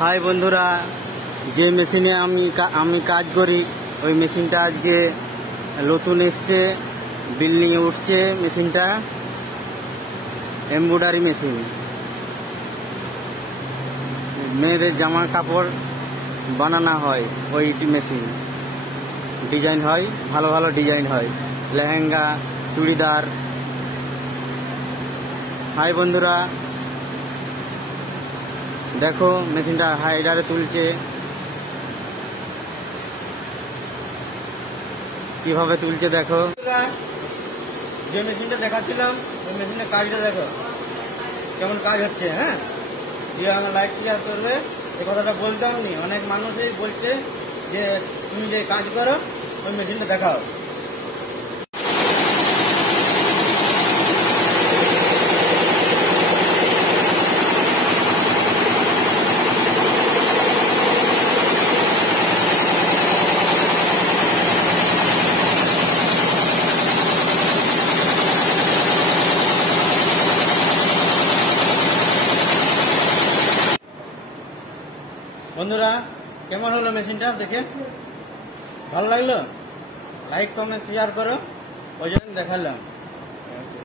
High বন্ধুরা, যে মেশিনে আমি কাজ করি ওই মেশিনটা আজকে নতুন এসছে, বিল্ডিংয়ে উঠছে। মেশিনটা এমব্রয়ডারি মেশিন, মেয়েদের জামা কাপড় বানানো হয়। ওই মেশিন ডিজাইন হয়, ভালো ভালো ডিজাইন হয়, লেহেঙ্গা, চুড়িদার। হাই বন্ধুরা, দেখো মেশিনটা হাইডারে তুলছে, কিভাবে তুলছে দেখো। যে মেশিনটা দেখাচ্ছিলাম ওই মেশিনের কাজটা দেখো কেমন কাজ হচ্ছে। হ্যাঁ, যে আমার লাইক শেয়ার করবে এই কথাটা বলতাম নি। অনেক মানুষই বলছে যে তুমি যে কাজ করো ওই মেশিনটা দেখাও। বন্ধুরা, কেমন হলো মেশিনটা দেখে? ভালো লাগলো? লাইক কমেন্ট শেয়ার করো, ওই জন্য দেখালাম।